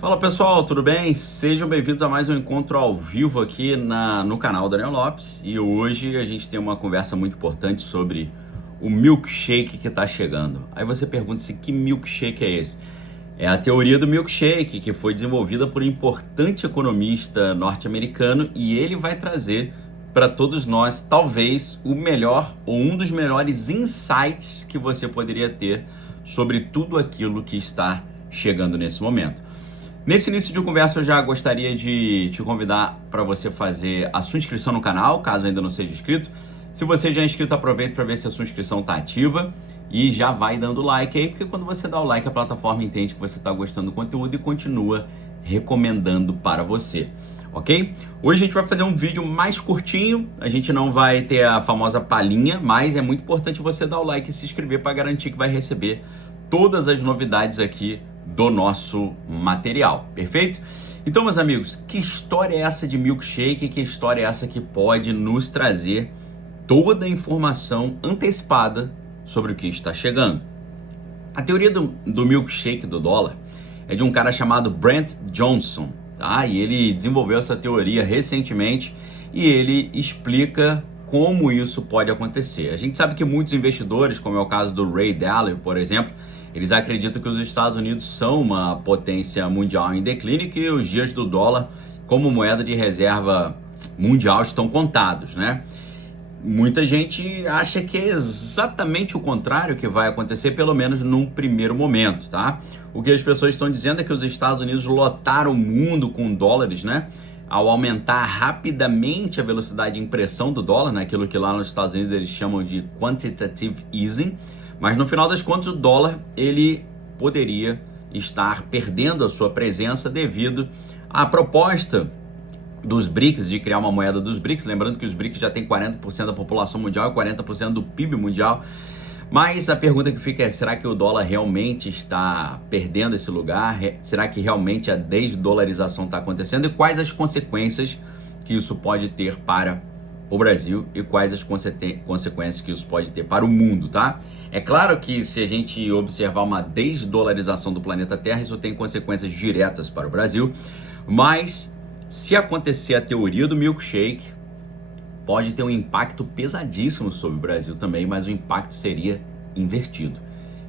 Fala pessoal, tudo bem? Sejam bem-vindos a mais um encontro ao vivo aqui no canal Daniel Lopes. E hoje a gente tem uma conversa muito importante sobre o milkshake que está chegando. Aí você pergunta-se que milkshake é esse? É a teoria do milkshake, que foi desenvolvida por um importante economista norte-americano, e ele vai trazer para todos nós talvez o melhor ou um dos melhores insights que você poderia ter sobre tudo aquilo que está chegando nesse momento. Nesse início de conversa, eu já gostaria de te convidar para você fazer a sua inscrição no canal, caso ainda não seja inscrito. Se você já é inscrito, aproveita para ver se a sua inscrição está ativa e já vai dando like aí, porque quando você dá o like, a plataforma entende que você está gostando do conteúdo e continua recomendando para você, ok? Hoje a gente vai fazer um vídeo mais curtinho, a gente não vai ter a famosa palhinha, mas é muito importante você dar o like e se inscrever para garantir que vai receber todas as novidades aqui do nosso material, perfeito? Então, meus amigos, que história é essa de milkshake? Que história é essa que pode nos trazer toda a informação antecipada sobre o que está chegando? A teoria do milkshake do dólar é de um cara chamado Brent Johnson, tá? E ele desenvolveu essa teoria recentemente e ele explica como isso pode acontecer. A gente sabe que muitos investidores, como é o caso do Ray Dalio, por exemplo, eles acreditam que os Estados Unidos são uma potência mundial em declínio e que os dias do dólar como moeda de reserva mundial estão contados, né? Muita gente acha que é exatamente o contrário que vai acontecer, pelo menos num primeiro momento, tá? O que as pessoas estão dizendo é que os Estados Unidos lotaram o mundo com dólares, né? Ao aumentar rapidamente a velocidade de impressão do dólar, naquilo que lá nos Estados Unidos eles chamam de quantitative easing. Mas no final das contas, o dólar ele poderia estar perdendo a sua presença devido à proposta dos BRICS de criar uma moeda dos BRICS. Lembrando que os BRICS já têm 40% da população mundial e 40% do PIB mundial. Mas a pergunta que fica é, será que o dólar realmente está perdendo esse lugar? Será que realmente a desdolarização está acontecendo? E quais as consequências que isso pode ter para o Brasil e quais as consequências que isso pode ter para o mundo, tá? É claro que se a gente observar uma desdolarização do planeta Terra, isso tem consequências diretas para o Brasil, mas se acontecer a teoria do milkshake, pode ter um impacto pesadíssimo sobre o Brasil também, mas o impacto seria invertido.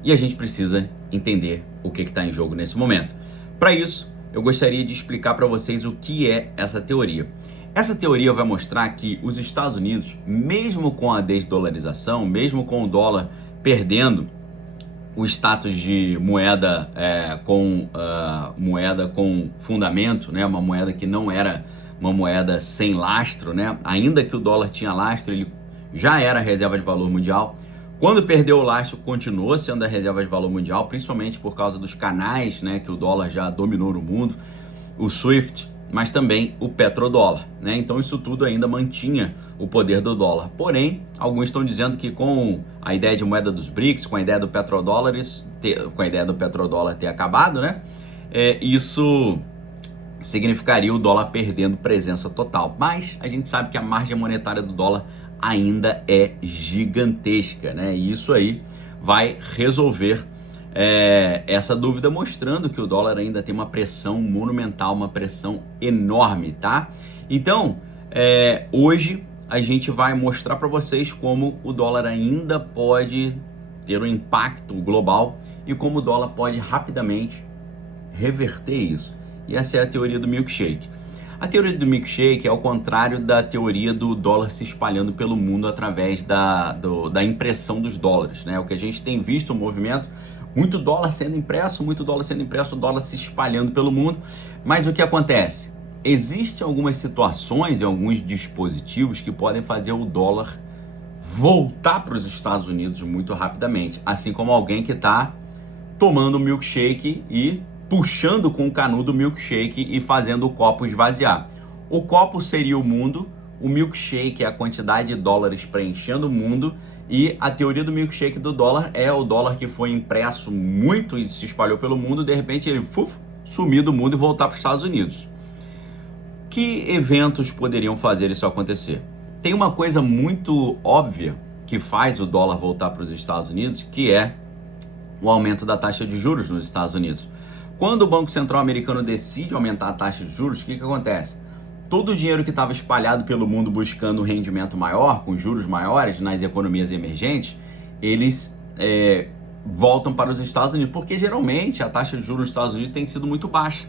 E a gente precisa entender o que está em jogo nesse momento. Para isso, eu gostaria de explicar para vocês o que é essa teoria. Essa teoria vai mostrar que os Estados Unidos, mesmo com a desdolarização, mesmo com o dólar perdendo o status de moeda moeda com fundamento, né? Uma moeda que não era uma moeda sem lastro, né? Ainda que o dólar tinha lastro, ele já era a reserva de valor mundial. Quando perdeu o lastro, continuou sendo a reserva de valor mundial, principalmente por causa dos canais, né? Que o dólar já dominou no mundo, o SWIFT, mas também o petrodólar, né? Então isso tudo ainda mantinha o poder do dólar. Porém, alguns estão dizendo que com a ideia de moeda dos BRICS, com a ideia do petrodólar ter acabado, né? Isso significaria o dólar perdendo presença total. Mas a gente sabe que a margem monetária do dólar ainda é gigantesca, né? E isso aí vai resolver essa dúvida, mostrando que o dólar ainda tem uma pressão monumental, uma pressão enorme, tá? Então, hoje a gente vai mostrar para vocês como o dólar ainda pode ter um impacto global e como o dólar pode rapidamente reverter isso. E essa é a teoria do milkshake. A teoria do milkshake é ao contrário da teoria do dólar se espalhando pelo mundo através da impressão dos dólares, né? O que a gente tem visto, um movimento, muito dólar sendo impresso, o dólar se espalhando pelo mundo. Mas o que acontece? Existem algumas situações e alguns dispositivos que podem fazer o dólar voltar para os Estados Unidos muito rapidamente. Assim como alguém que está tomando milkshake e puxando com o canudo o milkshake e fazendo o copo esvaziar. O copo seria o mundo, o milkshake é a quantidade de dólares preenchendo o mundo, e a teoria do milkshake do dólar é o dólar que foi impresso muito e se espalhou pelo mundo, de repente ele sumir do mundo e voltar para os Estados Unidos. Que eventos poderiam fazer isso acontecer? Tem uma coisa muito óbvia que faz o dólar voltar para os Estados Unidos, que é o aumento da taxa de juros nos Estados Unidos. quando o Banco Central americano decide aumentar a taxa de juros, o que acontece? Todo o dinheiro que estava espalhado pelo mundo buscando um rendimento maior, com juros maiores nas economias emergentes, eles voltam para os Estados Unidos, porque geralmente a taxa de juros dos Estados Unidos tem sido muito baixa.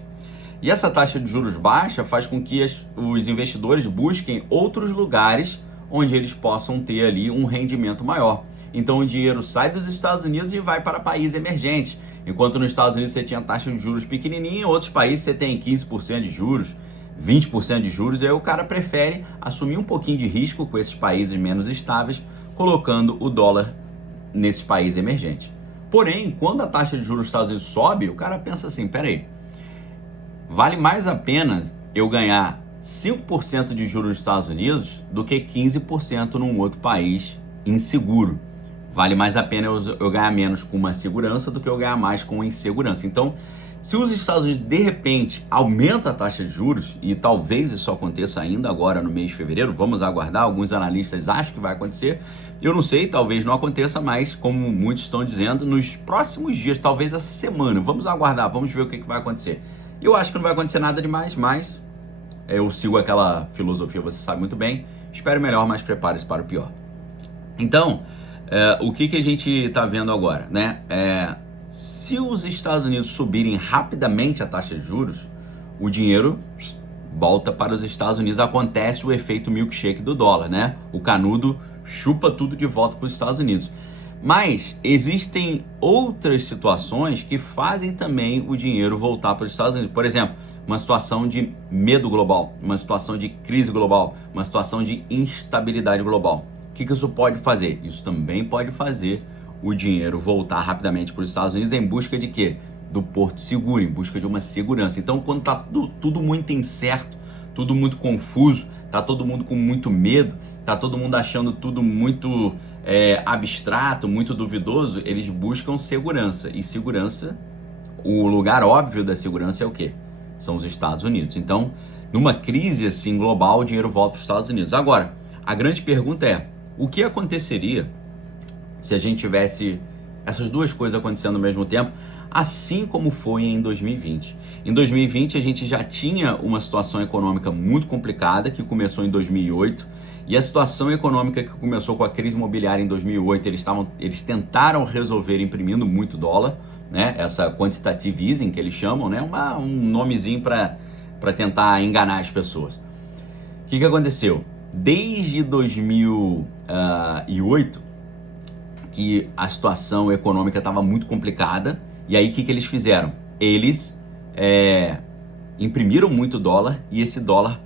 E essa taxa de juros baixa faz com que os investidores busquem outros lugares onde eles possam ter ali um rendimento maior. Então o dinheiro sai dos Estados Unidos e vai para países emergentes. Enquanto nos Estados Unidos você tinha taxa de juros pequenininha, em outros países você tem 15% de juros, 20% de juros, e aí o cara prefere assumir um pouquinho de risco com esses países menos estáveis, colocando o dólar nesses países emergentes. Porém, quando a taxa de juros dos Estados Unidos sobe, o cara pensa assim, peraí, vale mais a pena eu ganhar 5% de juros nos Estados Unidos do que 15% num outro país inseguro. Vale mais a pena eu ganhar menos com uma segurança do que eu ganhar mais com insegurança. Então, se os Estados Unidos de repente aumentam a taxa de juros, e talvez isso aconteça ainda agora no mês de fevereiro, vamos aguardar, alguns analistas acham que vai acontecer, eu não sei, talvez não aconteça, mas como muitos estão dizendo, nos próximos dias, talvez essa semana, vamos aguardar, vamos ver o que vai acontecer. Eu acho que não vai acontecer nada demais, mas eu sigo aquela filosofia, você sabe muito bem, espere o melhor, mas prepare-se para o pior. Então, o que a gente está vendo agora, né? Se os Estados Unidos subirem rapidamente a taxa de juros, o dinheiro volta para os Estados Unidos, acontece o efeito milkshake do dólar, né? O canudo chupa tudo de volta para os Estados Unidos. Mas existem outras situações que fazem também o dinheiro voltar para os Estados Unidos. Por exemplo, uma situação de medo global, uma situação de crise global, uma situação de instabilidade global. O que isso pode fazer? Isso também pode fazer o dinheiro voltar rapidamente para os Estados Unidos em busca de quê? Do porto seguro, em busca de uma segurança. Então, quando está tudo muito incerto, tudo muito confuso, está todo mundo com muito medo, está todo mundo achando tudo muito abstrato, muito duvidoso, eles buscam segurança. E segurança, o lugar óbvio da segurança é o quê? São os Estados Unidos. Então, numa crise assim global, o dinheiro volta para os Estados Unidos. Agora, a grande pergunta é, o que aconteceria se a gente tivesse essas duas coisas acontecendo ao mesmo tempo, assim como foi em 2020. Em 2020 a gente já tinha uma situação econômica muito complicada que começou em 2008, e a situação econômica que começou com a crise imobiliária em 2008, eles tentaram resolver imprimindo muito dólar, né? Essa quantitative easing que eles chamam, né? Um nomezinho para tentar enganar as pessoas. O que aconteceu? Desde 2008, que a situação econômica estava muito complicada, e aí o que eles fizeram? Eles imprimiram muito dólar, e esse dólar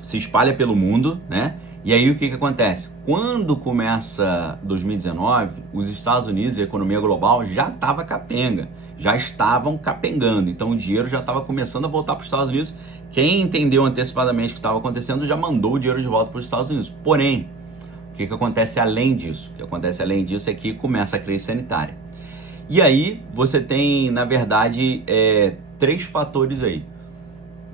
se espalha pelo mundo, né? E aí o que acontece? Quando começa 2019, os Estados Unidos e a economia global já estava capenga, já estavam capengando, então o dinheiro já estava começando a voltar para os Estados Unidos. Quem entendeu antecipadamente o que estava acontecendo já mandou o dinheiro de volta para os Estados Unidos. Porém, o que acontece além disso? O que acontece além disso é que começa a crise sanitária. E aí você tem, na verdade, 3 fatores aí.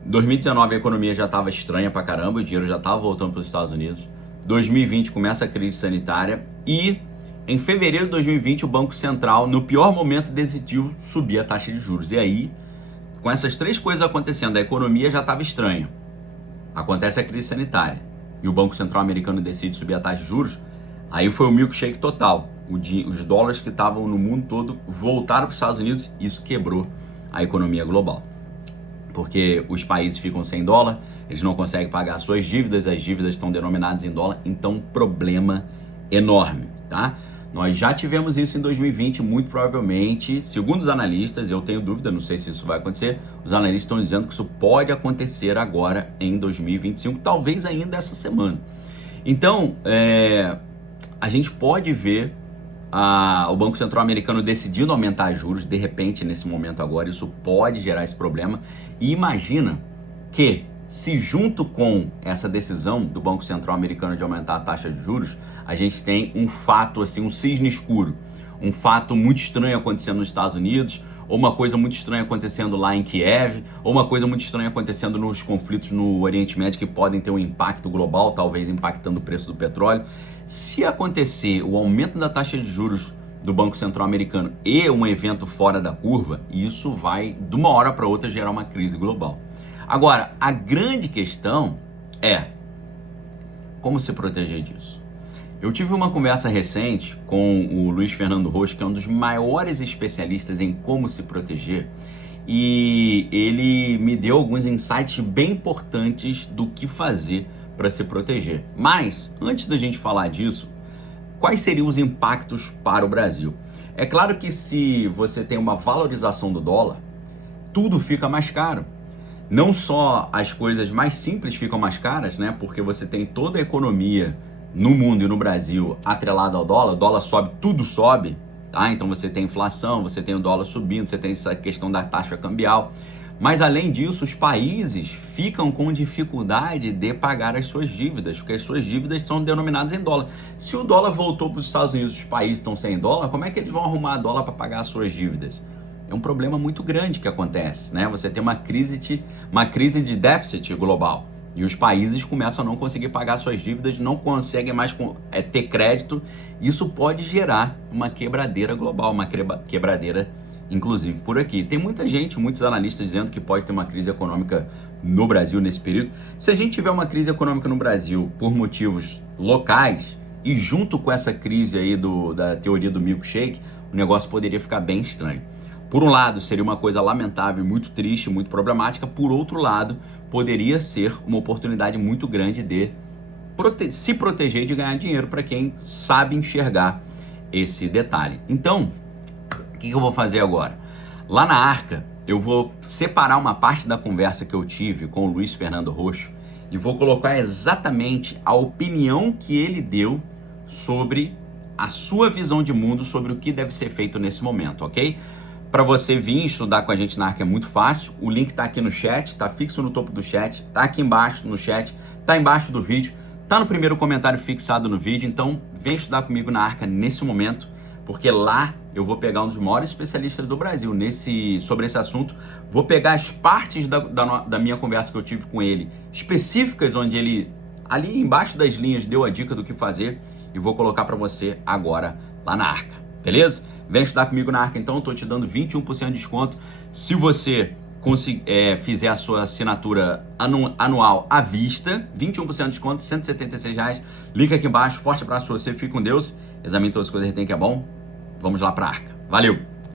Em 2019 a economia já estava estranha pra caramba, o dinheiro já estava voltando para os Estados Unidos. 2020 começa a crise sanitária e em fevereiro de 2020 o Banco Central, no pior momento, decidiu subir a taxa de juros. E aí, com essas 3 coisas acontecendo, a economia já estava estranha, acontece a crise sanitária e o Banco Central americano decide subir a taxa de juros, aí foi o milkshake total. Os dólares que estavam no mundo todo voltaram para os Estados Unidos e isso quebrou a economia global. Porque os países ficam sem dólar, eles não conseguem pagar suas dívidas, as dívidas estão denominadas em dólar, então problema enorme, tá? Nós já tivemos isso em 2020, muito provavelmente, segundo os analistas, eu tenho dúvida, não sei se isso vai acontecer, os analistas estão dizendo que isso pode acontecer agora em 2025, talvez ainda essa semana. Então, a gente pode ver o Banco Central americano decidindo aumentar os juros, de repente, nesse momento agora, isso pode gerar esse problema. E imagina que, se junto com essa decisão do Banco Central americano de aumentar a taxa de juros, a gente tem um fato, assim, um cisne escuro, um fato muito estranho acontecendo nos Estados Unidos, ou uma coisa muito estranha acontecendo lá em Kiev, ou uma coisa muito estranha acontecendo nos conflitos no Oriente Médio que podem ter um impacto global, talvez impactando o preço do petróleo. Se acontecer o aumento da taxa de juros do Banco Central Americano e um evento fora da curva, isso vai de uma hora para outra gerar uma crise global. Agora, a grande questão é como se proteger disso. Eu tive uma conversa recente com o Luiz Fernando Rocha, que é um dos maiores especialistas em como se proteger, e ele me deu alguns insights bem importantes do que fazer para se proteger. Mas, antes da gente falar disso, quais seriam os impactos para o Brasil? É claro que se você tem uma valorização do dólar, tudo fica mais caro. Não só as coisas mais simples ficam mais caras, né? Porque você tem toda a economia no mundo e no Brasil atrelada ao dólar, o dólar sobe, tudo sobe, tá? Então você tem inflação, você tem o dólar subindo, você tem essa questão da taxa cambial. Mas além disso, os países ficam com dificuldade de pagar as suas dívidas, porque as suas dívidas são denominadas em dólar. Se o dólar voltou para os Estados Unidos, os países estão sem dólar, como é que eles vão arrumar dólar para pagar as suas dívidas? É um problema muito grande que acontece, né? Você tem uma crise de déficit global e os países começam a não conseguir pagar suas dívidas, não conseguem mais ter crédito. Isso pode gerar uma quebradeira global, uma quebradeira inclusive por aqui. Tem muita gente, muitos analistas dizendo que pode ter uma crise econômica no Brasil nesse período. Se a gente tiver uma crise econômica no Brasil por motivos locais e junto com essa crise aí da teoria do milkshake, o negócio poderia ficar bem estranho. Por um lado, seria uma coisa lamentável, muito triste, muito problemática. Por outro lado, poderia ser uma oportunidade muito grande de se proteger e de ganhar dinheiro para quem sabe enxergar esse detalhe. Então, o que eu vou fazer agora? Lá na Arca, eu vou separar uma parte da conversa que eu tive com o Luiz Fernando Rocha e vou colocar exatamente a opinião que ele deu sobre a sua visão de mundo, sobre o que deve ser feito nesse momento, ok? Para você vir estudar com a gente na Arca é muito fácil. O link está aqui no chat, está fixo no topo do chat, está aqui embaixo no chat, está embaixo do vídeo, está no primeiro comentário fixado no vídeo. Então, vem estudar comigo na Arca nesse momento, porque lá eu vou pegar um dos maiores especialistas do Brasil sobre esse assunto. Vou pegar as partes da minha conversa que eu tive com ele, específicas, onde ele, ali embaixo das linhas, deu a dica do que fazer, e vou colocar para você agora lá na Arca, beleza? Vem estudar comigo na Arca, então, eu estou te dando 21% de desconto. Se você fizer a sua assinatura anual à vista, 21% de desconto, R$176. Link aqui embaixo, forte abraço para você, fique com Deus, examine todas as coisas que tem que é bom. Vamos lá para a Arca. Valeu!